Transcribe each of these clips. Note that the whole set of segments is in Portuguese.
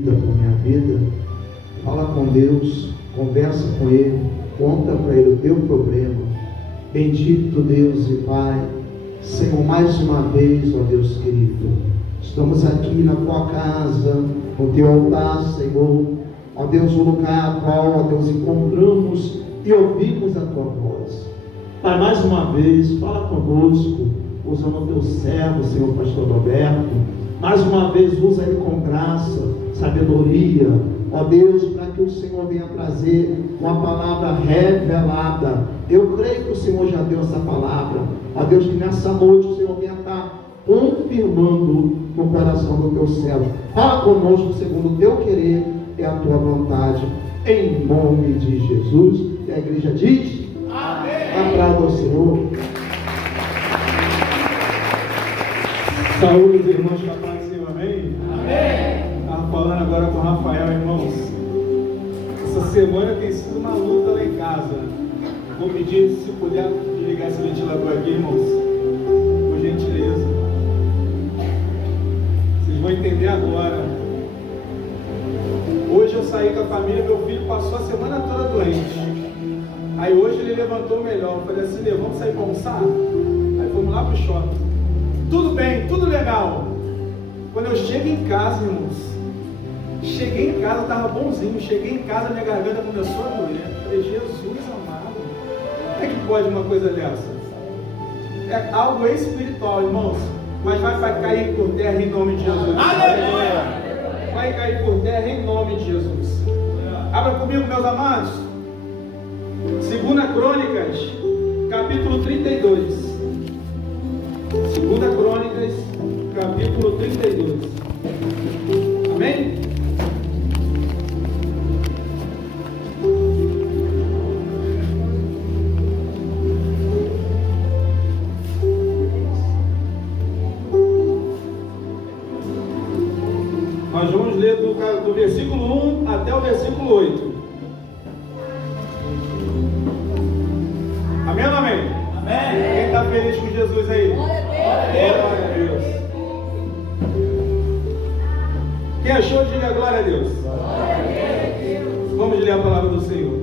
com minha vida, fala com Deus, conversa com Ele, conta para Ele o teu problema. Bendito Deus e Pai, Senhor, mais uma vez, ó Deus querido, estamos aqui na tua casa, no teu altar, Senhor, ó Deus, o lugar a qual, ó Deus, encontramos e ouvimos a tua voz. Pai, mais uma vez, fala conosco, usando o teu servo, Senhor, pastor Roberto. Mais uma vez, usa ele com graça, sabedoria, ó Deus, para que o Senhor venha trazer uma palavra revelada. Eu creio que o Senhor já deu essa palavra, ó Deus, que nessa noite o Senhor venha estar confirmando no coração do teu servo. Fala conosco segundo o teu querer e a tua vontade, em nome de Jesus. E a igreja diz: amém. Aplauda ao Senhor. Saúde, irmãos, com a paz do Senhor, amém? Amém. Estava falando agora com o Rafael, irmãos. Essa semana tem sido uma luta lá em casa. Vou pedir, se puder, desligar esse ventilador aqui, irmãos, por gentileza. Vocês vão entender agora. Hoje eu saí com a família, meu filho passou a semana toda doente. Aí hoje ele levantou melhor. Eu falei assim: vamos sair para almoçar? Aí fomos lá pro shopping. Tudo bem, tudo legal. Quando eu chego em casa, irmãos, cheguei em casa, estava bonzinho. Cheguei em casa, minha garganta começou a doer. Falei: Jesus amado, como é que pode uma coisa dessa? É algo espiritual, irmãos, mas vai cair por terra em nome de Jesus. Aleluia! Vai cair por terra em nome de Jesus. Abra comigo, meus amados. 2 Crônicas, capítulo 32. 2 Crônicas, capítulo 32. Amém? Nós vamos ler do versículo 1 até o versículo 8. Amém ou não amém? Amém. Quem está feliz com Jesus aí? Glória a Deus. Quem achou, diga glória a Deus. Vamos ler a palavra do Senhor.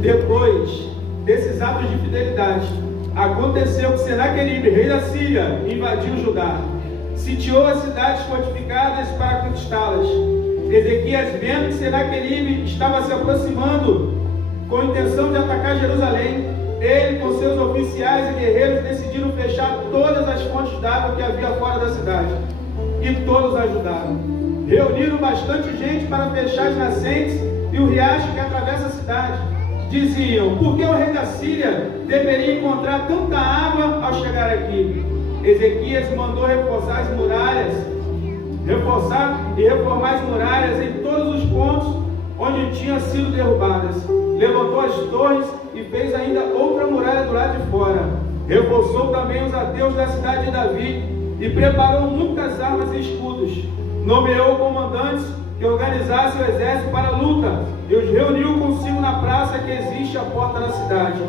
Depois desses atos de fidelidade, aconteceu que Senaqueribe, rei da Síria, invadiu Judá, sitiou as cidades fortificadas para conquistá-las. Ezequias, vendo que Senaqueribe estava se aproximando com a intenção de atacar Jerusalém, ele com seus oficiais e guerreiros decidiram fechar todas as fontes d'água que havia fora da cidade. E todos ajudaram. Reuniram bastante gente para fechar as nascentes e o riacho que atravessa a cidade. Diziam: por que o rei da Síria deveria encontrar tanta água ao chegar aqui? Ezequias mandou reforçar as muralhas, reformar as muralhas em todos os pontos onde tinham sido derrubadas. Levantou as torres e fez ainda outra muralha do lado de fora. Reforçou também os ateus da cidade de Davi e preparou muitas armas e escudos. Nomeou comandantes que organizassem o exército para a luta e os reuniu consigo na praça que existe à porta da cidade.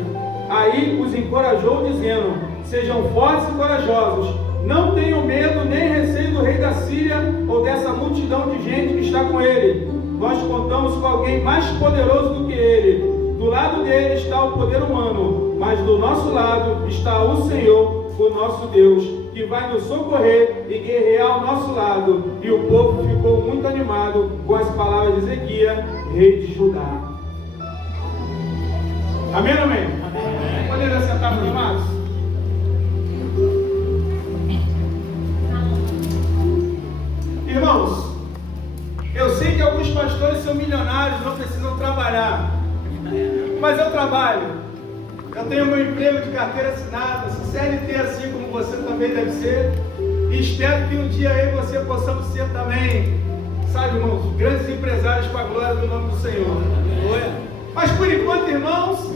Aí os encorajou, dizendo: sejam fortes e corajosos, não tenham medo nem receio do rei da Síria ou dessa multidão de gente que está com ele. Nós contamos com alguém mais poderoso do que ele. Do lado dele está o poder humano, mas do nosso lado está o Senhor, o nosso Deus, que vai nos socorrer e guerrear ao nosso lado. E o povo ficou muito animado com as palavras de Ezequias, rei de Judá. Amém ou amém? Amém. Podemos assentar, meus amados? Irmãos, eu sei que alguns pastores são milionários, não precisam trabalhar, mas eu trabalho. Eu tenho meu emprego de carteira assinada, sou CLT assim como você também deve ser, e espero que um dia eu e você possamos ser também, sabe, irmãos, grandes empresários para a glória do nome do Senhor. Mas por enquanto, irmãos,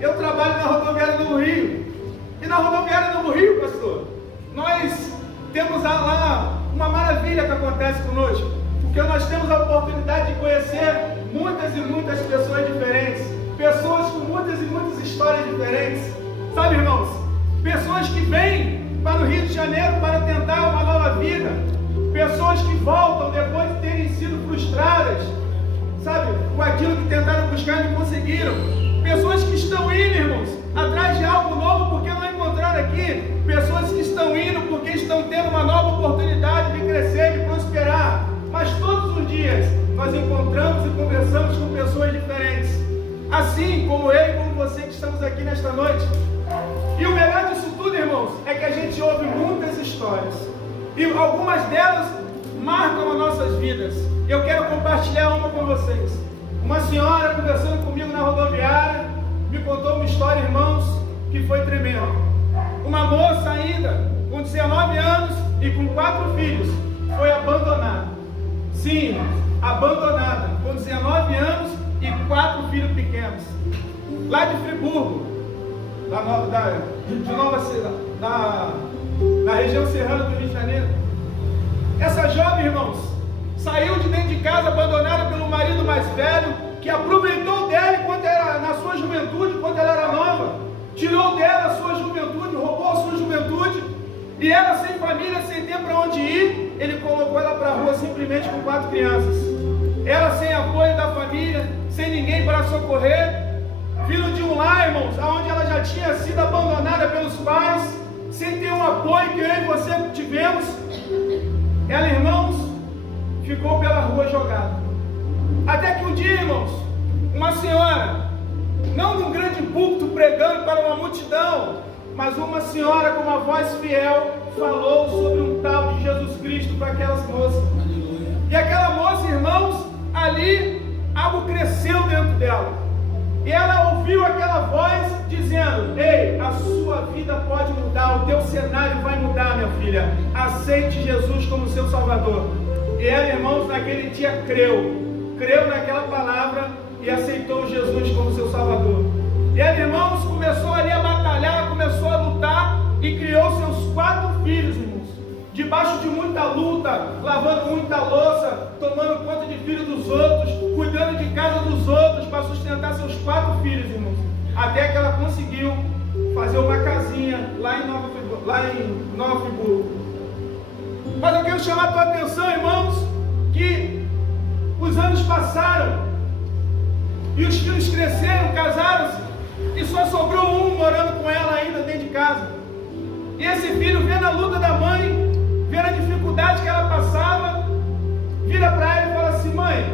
eu trabalho na rodoviária do Rio. E na rodoviária do Rio, pastor, nós temos lá uma maravilha que acontece conosco, porque nós temos a oportunidade de conhecer muitas e muitas pessoas diferentes, pessoas com muitas e muitas histórias diferentes, sabe, irmãos? Pessoas que vêm para o Rio de Janeiro para tentar uma nova vida, pessoas que voltam depois de terem sido aquilo que tentaram buscar e não conseguiram. Pessoas que estão indo, irmãos, atrás de algo novo porque não encontraram aqui. Pessoas que estão indo porque estão tendo uma nova oportunidade de crescer, de prosperar. Mas todos os dias nós encontramos e conversamos com pessoas diferentes. Assim como eu e como você que estamos aqui nesta noite. E o melhor disso tudo, irmãos, é que a gente ouve muitas histórias. E algumas delas marcam as nossas vidas. Eu quero compartilhar uma com vocês. Uma senhora conversando comigo na rodoviária me contou uma história, irmãos, que foi tremenda. Uma moça ainda, com 19 anos e com 4 filhos, foi abandonada. Sim, irmãos, abandonada, com 19 anos e 4 filhos pequenos. Lá de Friburgo, na região serrana do Rio de Janeiro. Essa jovem, irmãos, saiu de dentro de casa abandonada pelo marido mais velho, que aproveitou dela enquanto era na sua juventude, enquanto ela era nova, tirou dela a sua juventude, roubou a sua juventude, e ela sem família, sem ter para onde ir, ele colocou ela para a rua simplesmente com 4 crianças. Ela sem apoio da família, sem ninguém para socorrer, vindo de um lar, irmãos, onde ela já tinha sido abandonada pelos pais, sem ter um apoio que eu e você tivemos. Ela, irmãos, ficou pela rua jogada. Até que um dia, irmãos, uma senhora, não num grande púlpito pregando para uma multidão, mas uma senhora com uma voz fiel falou sobre um tal de Jesus Cristo para aquelas moças. E aquela moça, irmãos, ali algo cresceu dentro dela. E ela ouviu aquela voz dizendo: ei, a sua vida pode mudar, o teu cenário vai mudar, minha filha. Aceite Jesus como seu Salvador. E ela, irmãos, naquele dia creu naquela palavra e aceitou Jesus como seu Salvador. E ela, irmãos, começou ali a batalhar, começou a lutar e criou seus 4 filhos, irmãos. Debaixo de muita luta, lavando muita louça, tomando conta de filhos dos outros, cuidando de casa dos outros para sustentar seus 4 filhos, irmãos. Até que ela conseguiu fazer uma casinha lá em Nova Friburgo. Mas eu quero chamar a tua atenção, irmãos, que os anos passaram e os filhos cresceram, casaram-se, e só sobrou um morando com ela ainda dentro de casa. E esse filho, vendo a luta da mãe, vendo a dificuldade que ela passava, vira para ela e fala assim: mãe,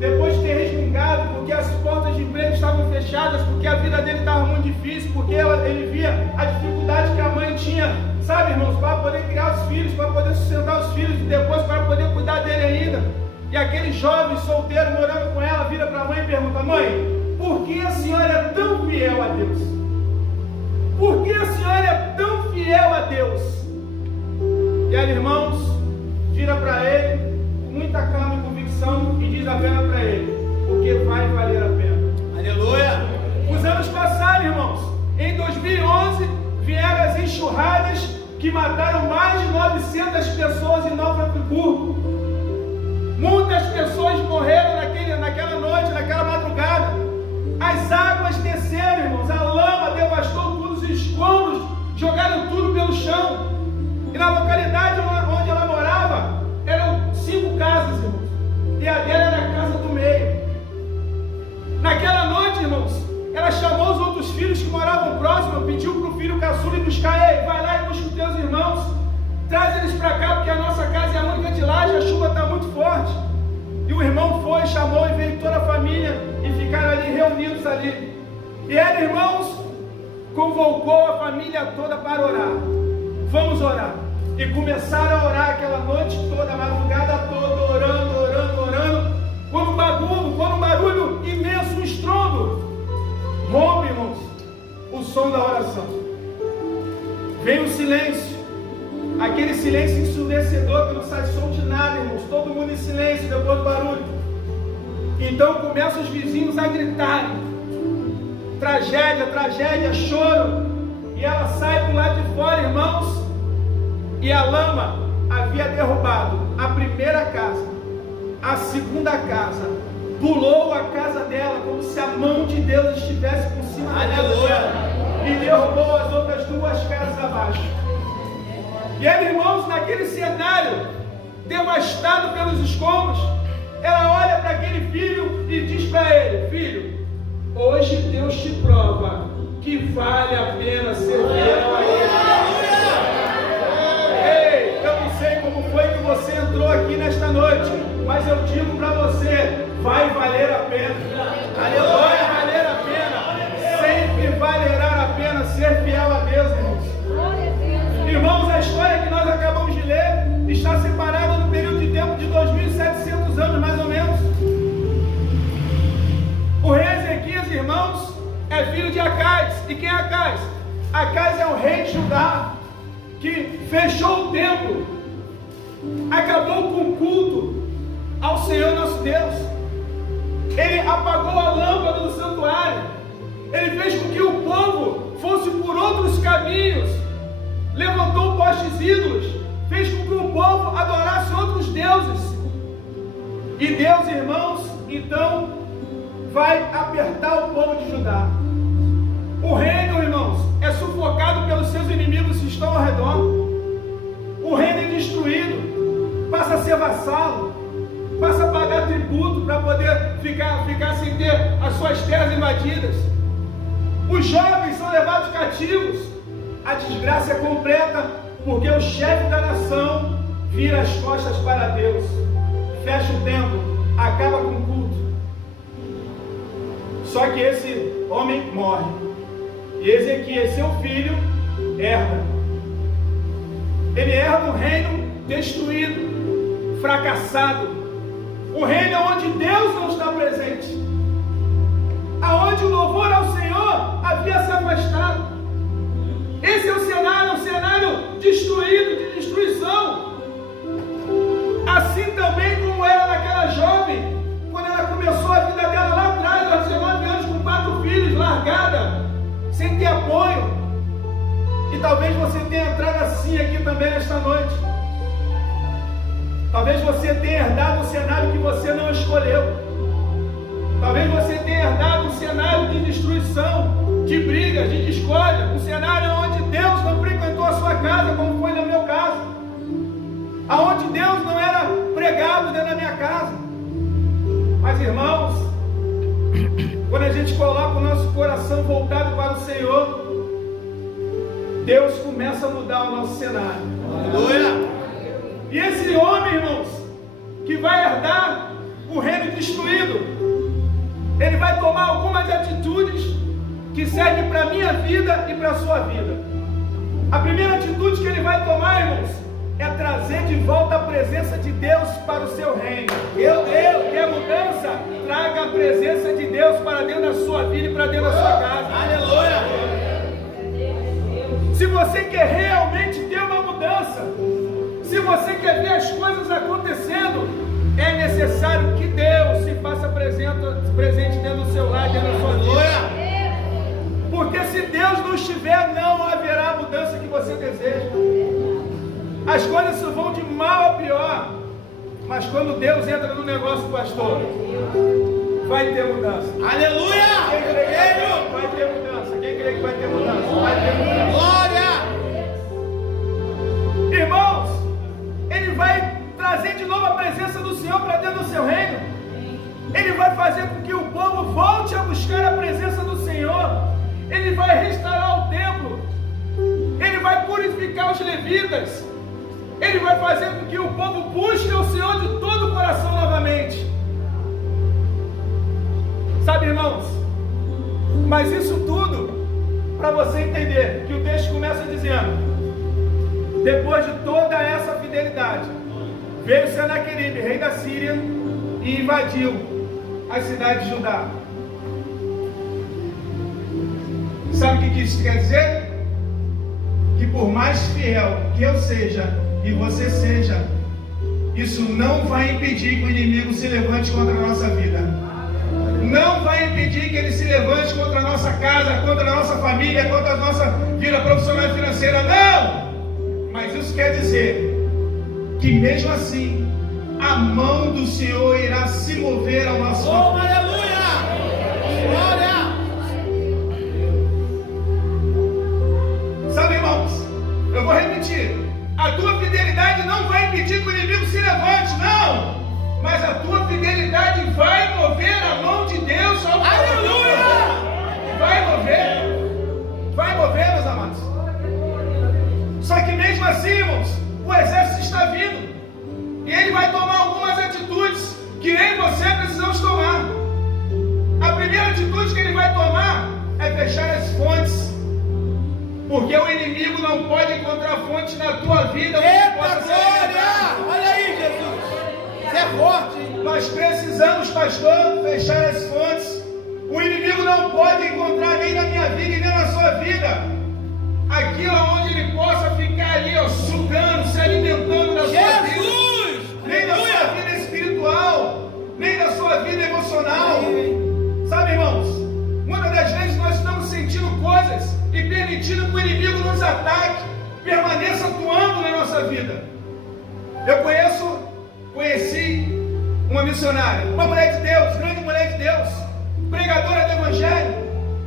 depois de ter resmungado porque as portas de emprego estavam fechadas, porque a vida dele estava muito difícil, porque ele via a dificuldade que a mãe tinha, sabe, irmãos, para poder criar os filhos, para poder sustentar os filhos e depois para poder cuidar dele ainda. E aquele jovem solteiro morando com ela vira para a mãe e pergunta: mãe, por que a senhora é tão fiel a Deus? Por que a senhora é tão fiel a Deus? E ela, irmãos, vira para ele com muita calma e convicção e diz a pena para ele: porque vai valer a pena. Aleluia! Os anos passaram, irmãos. Em 2011 vieram as enxurradas que mataram mais de 900 pessoas em Nova Friburgo. Muitas pessoas morreram naquela noite, naquela madrugada. As águas desceram, irmãos, a lama devastou todos os escombros, jogaram tudo pelo chão. E na localidade onde ela morava, eram 5 casas, irmãos, e a dela era a casa do meio. Naquela noite, irmãos, ela chamou os outros filhos que moravam próximo, pediu para o filho caçula ir buscar: ei, vai lá e busca os teus irmãos, traz eles para cá, porque a nossa casa é a única de laje, a chuva está muito forte. E o irmão foi, chamou e veio toda a família e ficaram ali reunidos ali. E ela, irmãos, convocou a família toda para orar. Vamos orar. E começaram a orar aquela noite toda, a madrugada toda, orando. Quando um barulho imenso, um estrondo, rompe, irmãos, o som da oração. Vem o silêncio. Aquele silêncio ensurdecedor que não sai som de nada, irmãos. Todo mundo em silêncio depois do barulho. Então começam os vizinhos a gritarem: tragédia, choro. E ela sai do lado de fora, irmãos, e a lama havia derrubado a primeira casa, a segunda casa, pulou a casa dela como se a mão de Deus estivesse por cima dela e derrubou as outras 2 casas abaixo. E ela, irmãos, naquele cenário devastado pelos escombros, ela olha para aquele filho e diz para hoje Deus te prova que vale a pena ser fiel a Ele. Ei, eu não sei como foi que você entrou aqui nesta noite, mas eu digo para você, vai valer a pena. Vai valer a pena. Sempre valerá a pena ser fiel a Deus, irmãos. Irmãos, a história que nós acabamos de ler está separada no período de tempo de 2.700 anos, mais ou menos. O rei Ezequias, irmãos, é filho de Acais. E quem é Acais? Acais é o rei de Judá, que fechou o templo, acabou com o culto ao Senhor nosso Deus. Ele apagou a lâmpada do santuário. Ele fez com que o povo fosse por outros caminhos. Levantou postes ídolos. Fez com que o povo adorasse outros deuses. E Deus, irmãos, então vai apertar o povo de Judá. O reino, irmãos, é sufocado pelos seus inimigos que estão ao redor. O reino é destruído, passa a ser vassalo, passa a pagar tributo para poder ficar sem ter as suas terras invadidas. Os jovens são levados cativos. A desgraça é completa, porque o chefe da nação vira as costas para Deus, fecha o templo, acaba com o culto. Só que esse homem morre. E Ezequias, seu filho, herda. Ele herda um reino destruído, fracassado. Um reino onde Deus não está presente. Aonde o louvor ao Senhor havia se afastado. Esse é o cenário destruído, de destruição. Assim também como era naquela jovem, quando ela começou a vida dela lá atrás, aos 19 anos, com 4 filhos, largada, sem ter apoio. E talvez você tenha entrado assim aqui também nesta noite. Talvez você tenha herdado um cenário que você não escolheu. Talvez você tenha herdado um cenário de destruição, de brigas, de discórdia, um cenário onde Deus não frequentou a sua casa, como foi no meu caso, aonde Deus não era pregado dentro da minha casa. Mas, irmãos, quando a gente coloca o nosso coração voltado para o Senhor, Deus começa a mudar o nosso cenário. Aleluia! E esse homem, irmãos, que vai herdar o reino destruído, ele vai tomar algumas atitudes que servem para a minha vida e para a sua vida. A primeira atitude que ele vai tomar, irmãos, é trazer de volta a presença de Deus para o seu reino. Eu quer mudança? Traga a presença de Deus para dentro da sua vida e para dentro da sua casa. Aleluia! Se você quer realmente ter uma mudança, se você quer ver as coisas acontecendo, é necessário que Deus se faça presente dentro do seu lar, dentro da sua vida. Porque se Deus não estiver, não haverá a mudança que você deseja. As coisas vão de mal a pior. Mas quando Deus entra no negócio, pastor, vai ter mudança. Aleluia! Quem crê que vai ter mudança? Quem crê que vai ter mudança? Vai ter mudança. Glória! Irmãos, ele vai trazer de novo a presença do Senhor para dentro do seu reino. Ele vai fazer com que o povo volte a buscar a presença do Senhor. Ele vai restaurar o templo. Ele vai purificar os levitas. Ele vai fazer com que o povo busque o Senhor de todo o coração novamente. Sabe, irmãos? Mas isso tudo, para você entender, que o texto começa dizendo: depois de toda essa fidelidade, veio Senaqueribe, rei da Síria, e invadiu as cidades de Judá. Sabe o que isso quer dizer? Que por mais fiel que eu seja e você seja, isso não vai impedir que o inimigo se levante contra a nossa vida. Não vai impedir que ele se levante contra a nossa casa, contra a nossa família, contra a nossa vida profissional e financeira. Não! Mas isso quer dizer que mesmo assim, a mão do Senhor irá se mover ao nosso favor. Aleluia! Glória! Sabe, irmãos, eu vou repetir: a tua fidelidade não vai impedir que o inimigo se levante, não! Mas a tua fidelidade vai mover a mão de Deus ao favor. Aleluia! Porque o inimigo não pode encontrar fonte na tua vida. Eita glória! Olha aí, Jesus. Você é forte, hein? Nós precisamos, pastor, fechar as fontes. O inimigo não pode encontrar nem na minha vida e nem na sua vida aquilo onde ele possa ficar ali, ó, sugando, se alimentando da sua vida. Nem da sua vida espiritual, nem da sua vida emocional. Sabe, irmãos? Muitas das vezes nós estamos sentindo coisas e permitindo que o inimigo nos ataque, permaneça atuando na nossa vida. Eu conheci uma missionária, uma mulher de Deus, grande mulher de Deus, pregadora do Evangelho,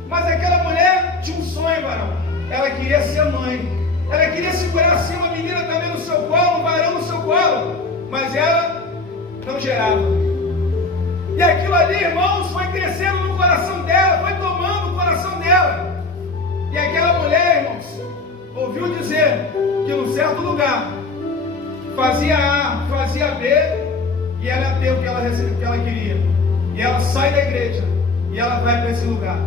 mas aquela mulher tinha um sonho, varão. Ela queria ser mãe, ela queria segurar assim uma menina também no seu colo, um varão no seu colo, mas ela não gerava. E aquilo ali, irmãos, foi crescendo no coração dela, foi tomando o coração dela. E aquela mulher, irmãos, ouviu dizer que num certo lugar fazia A, fazia B, e ela ia ter o que ela queria. E ela sai da igreja e ela vai para esse lugar.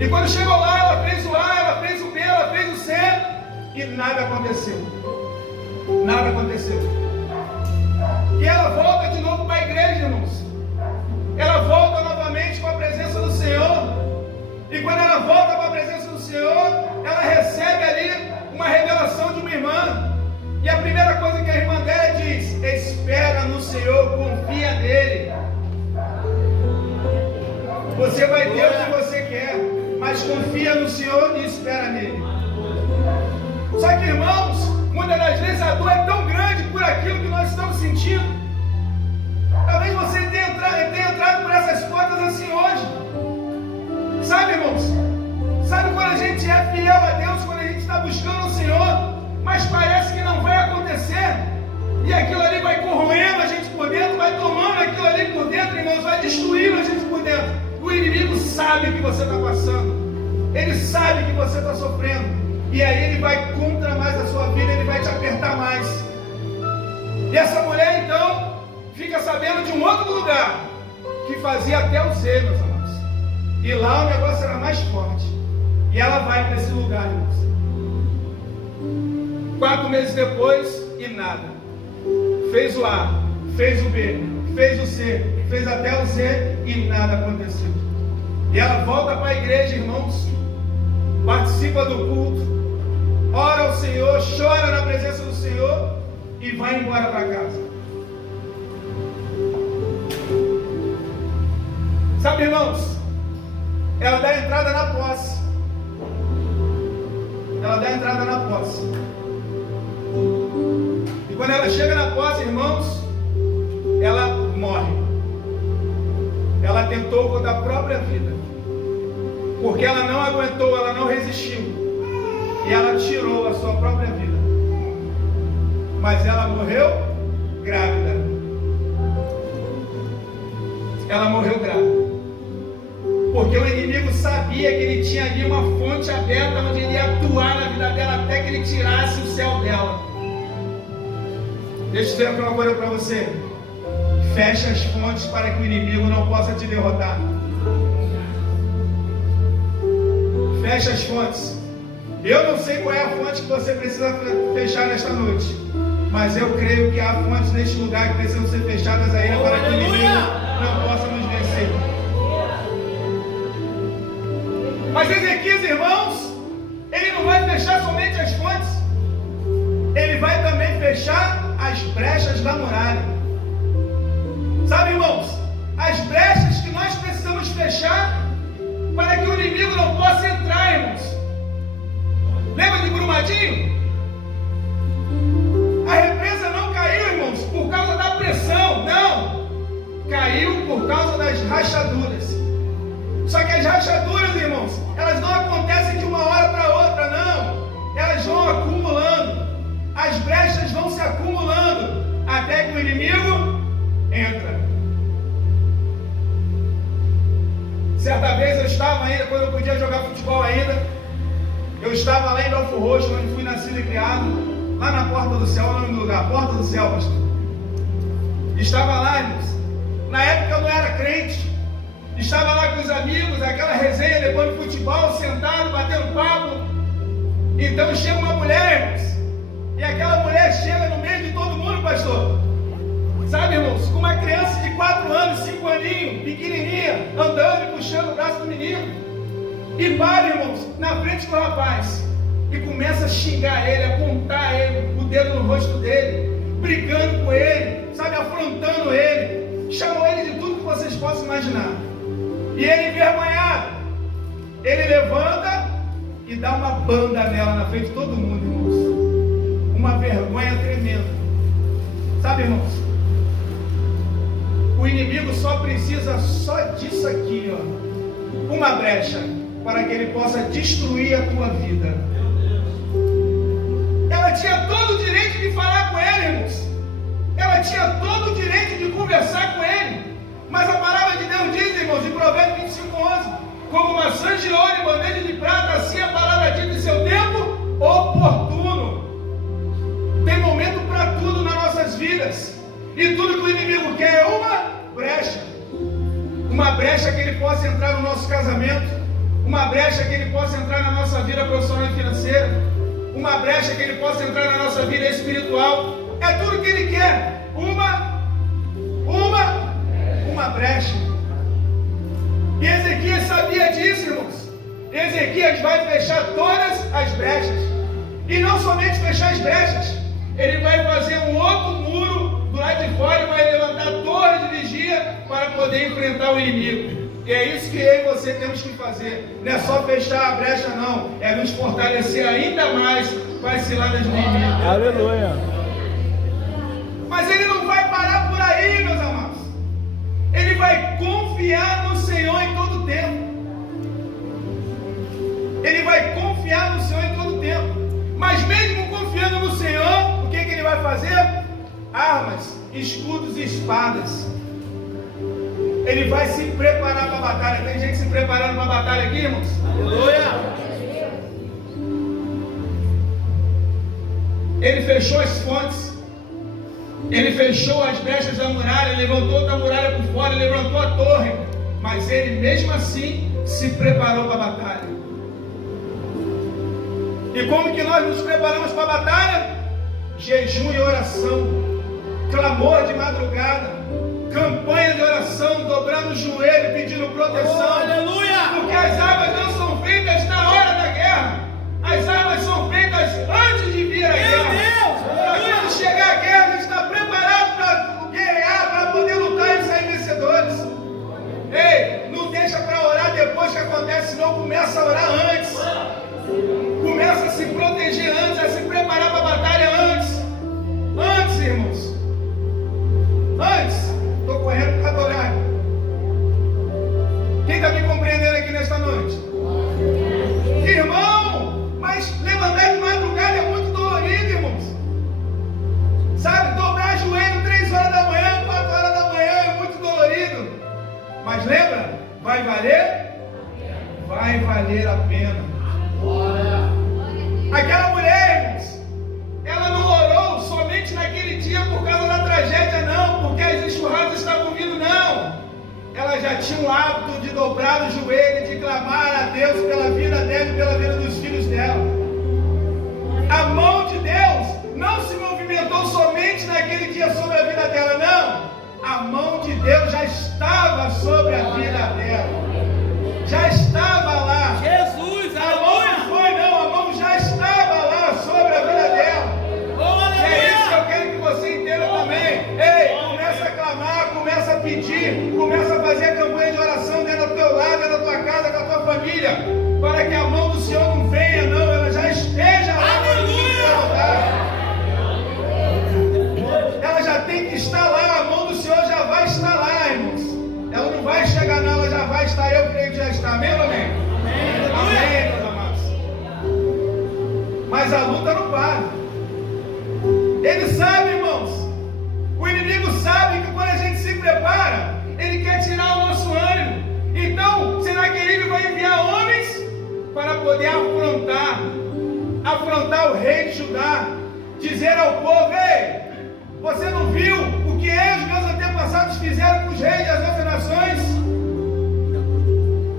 E quando chegou lá, ela fez o A, ela fez o B, ela fez o C, e nada aconteceu. Nada aconteceu. E ela volta de novo para a igreja, irmãos. Ela volta novamente com a presença do Senhor. E quando ela volta para a presença do Senhor, ela recebe ali uma revelação de uma irmã. E a primeira coisa que a irmã dela diz: espera no Senhor, confia nele. Você vai ter o que você quer, mas confia no Senhor e espera nele. Só que, irmãos, muitas das vezes a dor é tão grande por aquilo que nós estamos sentindo. Talvez você tenha entrado por essas portas assim hoje. Sabe, irmãos? Sabe quando a gente é fiel a Deus, quando a gente está buscando o Senhor, mas parece que não vai acontecer, e aquilo ali vai corroendo a gente por dentro, vai tomando aquilo ali por dentro, irmãos, vai destruindo a gente por dentro. O inimigo sabe o que você está passando, ele sabe que você está sofrendo, e aí ele vai contra mais a sua vida, ele vai te apertar mais. E essa mulher então fica sabendo de um outro lugar que fazia até o Z, meus amados, e lá o negócio era mais forte, e ela vai para esse lugar, irmãos. 4 meses depois, e nada. Fez o A, fez o B, fez o C, fez até o Z, e nada aconteceu. E ela volta para a igreja, irmãos, participa do culto, ora ao Senhor, chora na presença do Senhor, e vai embora para casa. Sabe, irmãos, ela dá entrada na posse. Ela dá entrada na posse. E quando ela chega na posse, irmãos, ela morre. Ela tentou contra a própria vida, porque ela não aguentou, ela não resistiu, e ela tirou a sua própria vida. Mas ela morreu grávida. Ela morreu grávida, porque o inimigo sabia que ele tinha ali uma fonte aberta onde ele ia atuar na vida dela até que ele tirasse o céu dela. Deixa eu dizer uma coisa para você: feche as fontes para que o inimigo não possa te derrotar. Feche as fontes. Eu não sei qual é a fonte que você precisa fechar nesta noite, mas eu creio que há fontes neste lugar que precisam ser fechadas ainda para que o inimigo não possa nos vencer. Mas Ezequias, irmãos, ele não vai fechar somente as fontes, ele vai também fechar as brechas da muralha. Sabe, irmãos, as brechas que nós precisamos fechar para que o inimigo não possa entrar, irmãos. Lembra de Brumadinho? A represa não caiu, irmãos, por causa da pressão, não. Caiu por causa das rachaduras. Só que as rachaduras, irmãos, elas não acontecem de uma hora para outra, não. Elas vão acumulando. As brechas vão se acumulando até que o inimigo entra. Certa vez eu estava ainda, quando eu podia jogar futebol ainda, eu estava lá em Belfort Roxo, onde fui nascido e criado, lá na Porta do Céu, o nome do lugar, Porta do Céu, pastor. Estava lá, irmãos. Na época eu não era crente. Estava lá com os amigos, aquela resenha depois do futebol, sentado, batendo papo. Então chega uma mulher, irmãos, e aquela mulher chega no meio de todo mundo, pastor. Sabe, irmãos, com uma criança de 4 anos, 5 aninhos, pequenininha, andando e puxando o braço do menino. E para, irmãos, na frente do rapaz. E começa a xingar ele, apontar ele, o dedo no rosto dele, brigando com ele, sabe, afrontando ele. Chamou ele de tudo que vocês possam imaginar. E ele, envergonhado, ele levanta e dá uma banda nela na frente de todo mundo, irmãos. Uma vergonha tremenda. Sabe, irmãos? O inimigo só precisa só disso aqui, ó. Uma brecha, para que ele possa destruir a tua vida. Ela tinha todo o direito de falar com ele, irmãos. Ela tinha todo o direito de conversar com ele. Mas a palavra de Deus diz, irmãos, em Provérbios 25:11, como maçãs de ouro e bandeja de prata, assim a palavra diz em seu tempo oportuno. Tem momento para tudo nas nossas vidas. E tudo que o inimigo quer é uma brecha. Uma brecha que ele possa entrar no nosso casamento. Uma brecha que ele possa entrar na nossa vida profissional e financeira. Uma brecha que ele possa entrar na nossa vida espiritual. É tudo que ele quer. Uma brecha. E Ezequias sabia disso, irmãos. Ezequias vai fechar todas as brechas. E não somente fechar as brechas. Ele vai fazer um outro muro do lado de fora e vai levantar torre de vigia para poder enfrentar o inimigo. E é isso que eu e você temos que fazer. Não é só fechar a brecha, não. É nos fortalecer ainda mais com as ciladas do inimigo. Aleluia. Mas ele não vai parar por aí, meus amados. Ele vai confiar no Senhor em todo o tempo. Ele vai confiar no Senhor em todo o tempo. Mas mesmo confiando no Senhor, o que ele vai fazer? Armas, escudos e espadas. Ele vai se preparar para a batalha. Tem gente se preparando para a batalha aqui, irmãos? Aleluia! Ele fechou as fontes. Ele fechou as brechas da muralha, levantou outra muralha por fora, levantou a torre. Mas ele mesmo assim se preparou para a batalha. E como que nós nos preparamos para a batalha? Jejum e oração, clamor de madrugada, campanha de oração, dobrando o joelho, pedindo proteção. Aleluia! Porque as armas não são feitas na hora da guerra. As armas são feitas antes de vir a guerra. Para quando chegar a guerra, a gente está preparado para guerrear, para poder lutar e sair vencedores. Ei, não deixa para orar depois que acontece, não. Começa a orar antes. Começa a se proteger antes, a se preparar para a batalha antes. Antes, irmãos. Antes. Estou correndo para adorar. Quem está me compreendendo aqui nesta noite? Irmão, mas levantar de madrugada é muito dolorido, irmãos. Sabe, dobrar joelho 3 horas da manhã, 4 horas da manhã é muito dolorido. Mas lembra? Vai valer? Vai valer a pena. Aquela mulher, irmãos, ela não orou somente naquele dia por causa da tragédia, não, porque as enxurradas estavam vindo, não. Ela já tinha o hábito de dobrar o joelho e de clamar a Deus pela vida dela e pela vida dos filhos dela. A mão de Deus não se movimentou somente naquele dia sobre a vida dela, não. A mão de Deus já estava sobre a vida dela. Já estava lá. Jesus, a mão não foi, não. A mão já estava lá sobre a vida dela. É isso que eu quero que você entenda também. Ei, começa a clamar, começa a pedir, começa a fazer a campanha de oração dentro do teu lar, dentro da tua casa, com a tua família, para que a mão do Senhor não venha, não. Ela já esteja lá. Ela já tem que estar lá. A mão do Senhor já vai estar lá, irmãos. Ela não vai chegar, não. Ela já vai estar. Eu creio que já está. Amém ou amém? Amém, meus amados. Mas a luta não para. Ele sabe, irmãos. O inimigo sabe que quando a gente se prepara, ele quer tirar o nosso ânimo. Então, será que ele vai enviar homens para poder afrontar o rei de Judá, dizer ao povo: ei, você não viu o que eu e os meus antepassados fizeram com os reis das outras nações?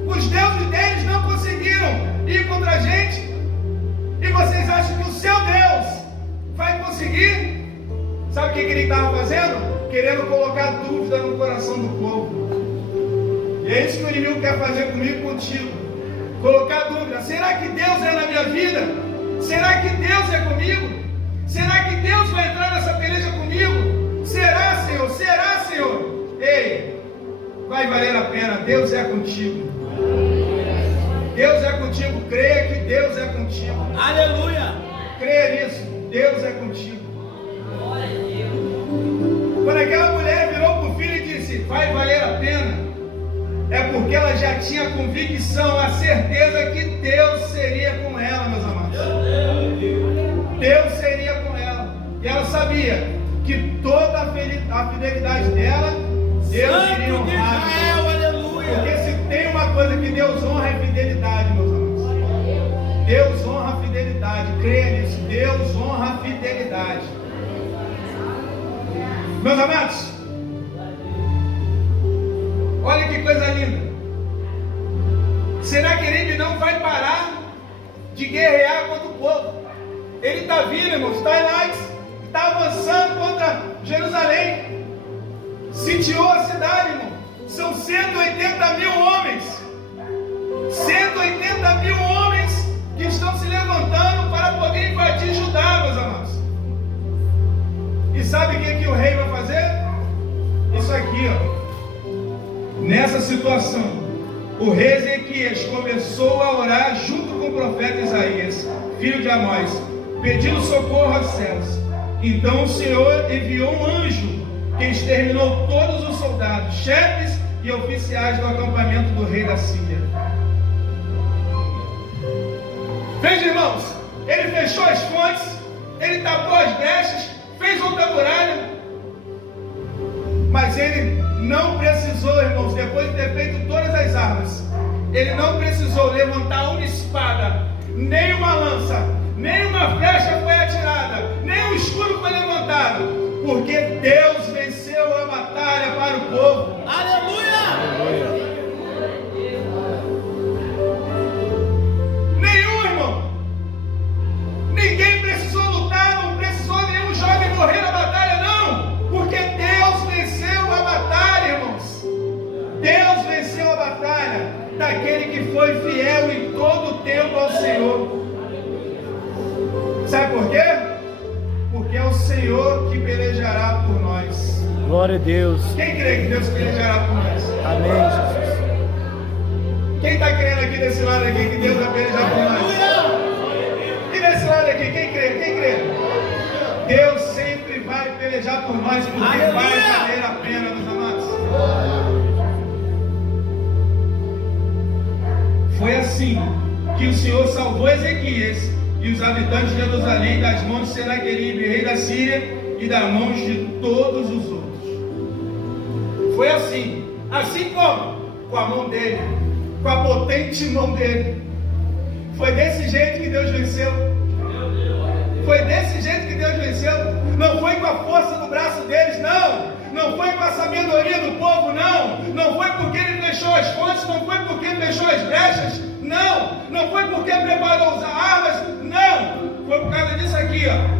Os deuses deles não conseguiram ir contra a gente. E vocês acham que o seu Deus vai conseguir? Sabe o que ele estava fazendo? Querendo colocar dúvida no coração do povo. E é isso que o inimigo quer fazer comigo e contigo. Colocar dúvida. Será que Deus é na minha vida? Será que Deus é comigo? Será que Deus vai entrar nessa peleja comigo? Será, Senhor? Será, Senhor? Ei, vai valer a pena. Deus é contigo. Deus é contigo. Creia que Deus é contigo. Aleluia! Creia nisso. Deus é contigo. Quando aquela mulher virou para o filho e disse, vai valer a pena, é porque ela já tinha convicção, a certeza que Deus seria com ela, meus amados. Deus seria com ela. E ela sabia que toda a fidelidade dela, Deus iria honrar. Porque se tem uma coisa que Deus honra é fidelidade, meus amados. Deus honra a fidelidade. Creia nisso. Deus honra a fidelidade. Meus amados, olha que coisa linda. Senaqueribe não vai parar de guerrear contra o povo. Ele está vindo, irmãos, está em Laques, está avançando contra Jerusalém. Sitiou a cidade, irmão. São 180 mil homens. 180 mil homens que estão se levantando para poder invadir Judá, meus amados. E sabe o que o rei vai fazer? Isso aqui, ó. Nessa situação, o rei Ezequias começou a orar junto com o profeta Isaías, filho de Amós, pedindo socorro aos céus. Então o Senhor enviou um anjo que exterminou todos os soldados, chefes e oficiais do acampamento do rei da Síria. Veja, irmãos, ele fechou as fontes, ele tapou as brechas, fez outra muralha, mas ele não precisou, irmãos, depois de ter feito todas as armas, ele não precisou levantar uma espada, nem uma lança, nem uma flecha foi atirada, nem um escudo foi levantado, porque Deus venceu a batalha para o povo. Aleluia! Nenhum, irmão. Ninguém precisou lutar, não precisou nenhum jovem morrer na batalha, não, porque Deus venceu a batalha, irmãos. Deus venceu a batalha daquele que foi fiel em todo o tempo ao Senhor. Sabe por quê? Porque é o Senhor que pelejará por nós. Glória a Deus. Quem crê que Deus pelejará por nós? Amém, Jesus. Quem está crendo aqui desse lado aqui que Deus vai pelejar por nós? E desse lado aqui, quem crê? Quem crê? Deus sempre vai pelejar por nós, porque vai valer a pena, meus amados. Foi assim que o Senhor salvou Ezequias e os habitantes de Jerusalém das mãos de Senaqueribe, rei da Síria, e das mãos de todos os outros. Foi assim como? Com a mão dele, com a potente mão dele. Foi desse jeito que Deus venceu. Foi desse jeito que Deus venceu. Não foi com a força do braço deles, não. Não foi com a sabedoria do povo, não. Não foi porque ele fechou as fontes, não foi porque ele fechou as brechas, não. Não foi porque preparou as armas, não. Foi por causa disso aqui, ó.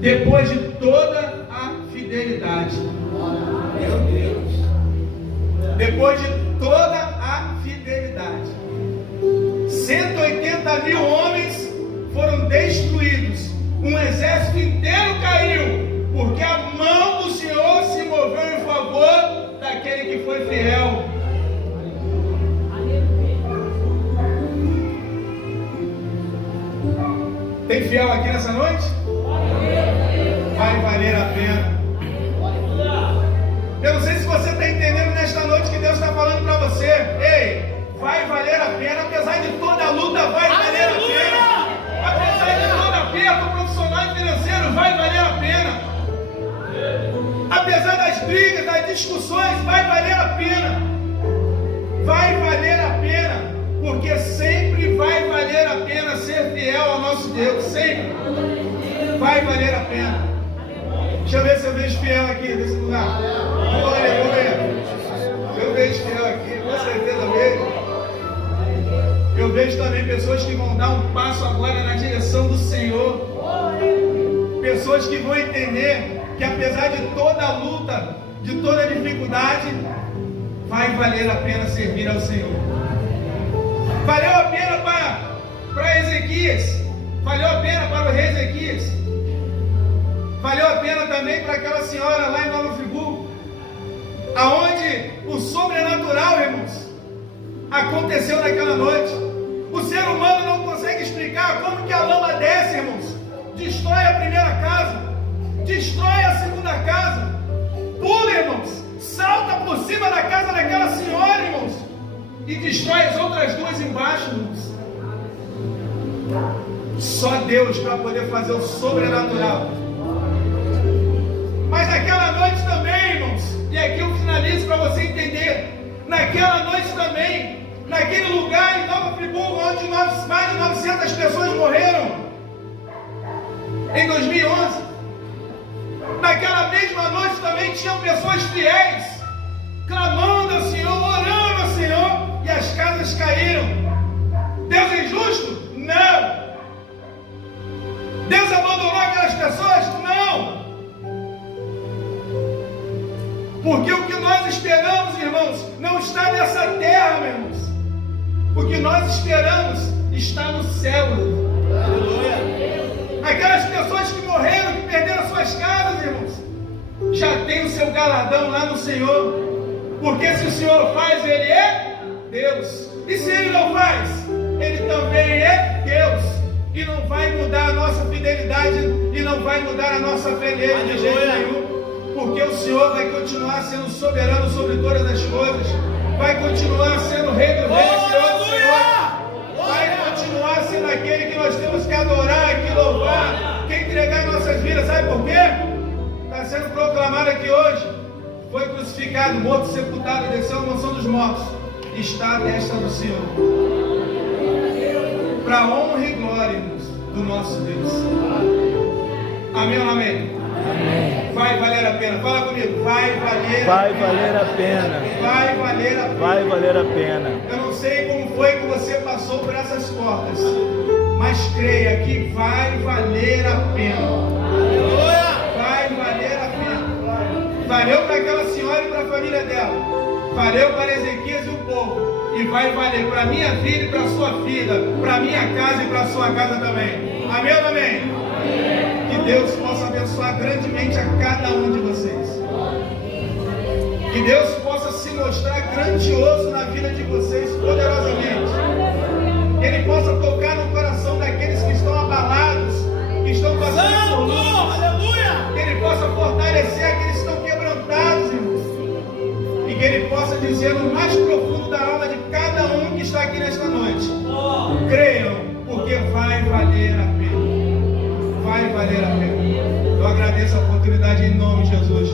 Depois de toda a fidelidade. Meu Deus. Depois de toda a fidelidade. 180 mil homens foram destruídos. Um exército inteiro caiu, porque a mão do Senhor se moveu em favor daquele que foi fiel. Tem fiel aqui nessa noite? Vai valer a pena. Eu não sei se você está entendendo nesta noite que Deus está falando para você. Ei, vai valer a pena, apesar de toda a luta, vai valer a pena. Apesar de toda a perda profissional e financeiro, vai valer a pena. Apesar das brigas, das discussões, vai valer a pena. Vai valer a pena, porque sempre vai valer a pena ser fiel ao nosso Deus. Sempre vai valer a pena. Deixa eu ver se eu vejo fiel aqui nesse lugar. Eu vejo fiel aqui, com certeza vejo. Eu vejo vejo também pessoas que vão dar um passo agora na direção do Senhor. Pessoas que vão entender que apesar de toda a luta, de toda a dificuldade, vai valer a pena servir ao Senhor. Valeu a pena para Ezequias, valeu a pena para o rei Ezequias, valeu a pena também para aquela senhora lá em Nova Friburgo, aonde o sobrenatural, irmãos, aconteceu naquela noite. O ser humano não consegue explicar como que a lama desce, irmãos, destrói a primeira casa, destrói a segunda casa, pula, irmãos, salta por cima da casa daquela senhora, irmãos, e destrói as outras duas embaixo, irmãos. Só Deus para poder fazer o sobrenatural. Mas naquela noite também, irmãos, e aqui eu finalizo para você entender, naquela noite também, naquele lugar em Nova Friburgo, onde mais de 900 pessoas morreram, em 2011, naquela mesma noite também tinham pessoas fiéis, clamando ao Senhor, orando ao Senhor, e as casas caíram. Deus é injusto? Não. Deus abandonou aquelas pessoas? Não. Porque o que nós esperamos, irmãos, não está nessa terra, meus irmãos. O que nós esperamos está no céu. Aquelas pessoas que morreram, que perderam suas casas, irmãos, já tem o seu galardão lá no Senhor. Porque se o Senhor faz, Ele é Deus. E se Ele não faz, Ele também é Deus. E não vai mudar a nossa fidelidade, e não vai mudar a nossa fé nele de jeito nenhum. Porque o Senhor vai continuar sendo soberano sobre todas as coisas. Vai continuar sendo Rei do Rei, Senhor do Senhor. Vai continuar sendo aquele que nós temos que adorar, que louvar, que entregar nossas vidas. Sabe por quê? Está sendo proclamado aqui hoje. Foi crucificado, morto, sepultado e desceu à mansão dos mortos. Está à destra do Senhor. Para a honra e glória do nosso Deus. Amém ou amém? Amém. Vai valer a pena. Fala comigo. Vai valer a pena. Vai valer a pena. Vai valer a pena. Eu não sei como foi que você passou por essas portas, mas creia que vai valer a pena. Vai valer a pena. Valeu para aquela senhora e para a família dela. Valeu para Ezequias e o povo. E vai valer para a minha vida e para a sua vida, para a minha casa e para a sua casa também. Amém ou amém? Que Deus possa abençoar grandemente a cada um de vocês. Que Deus possa se mostrar grandioso na vida de vocês, poderosamente. Que Ele possa tocar no coração daqueles que estão abalados, que estão passando por lutas. Que Ele possa fortalecer aqueles que estão quebrantados, irmãos. E que Ele possa dizer no mais profundo da alma de cada um que está aqui nesta noite: creiam, porque vai valer a pena. Vai valer a pena. Eu agradeço a oportunidade em nome de Jesus.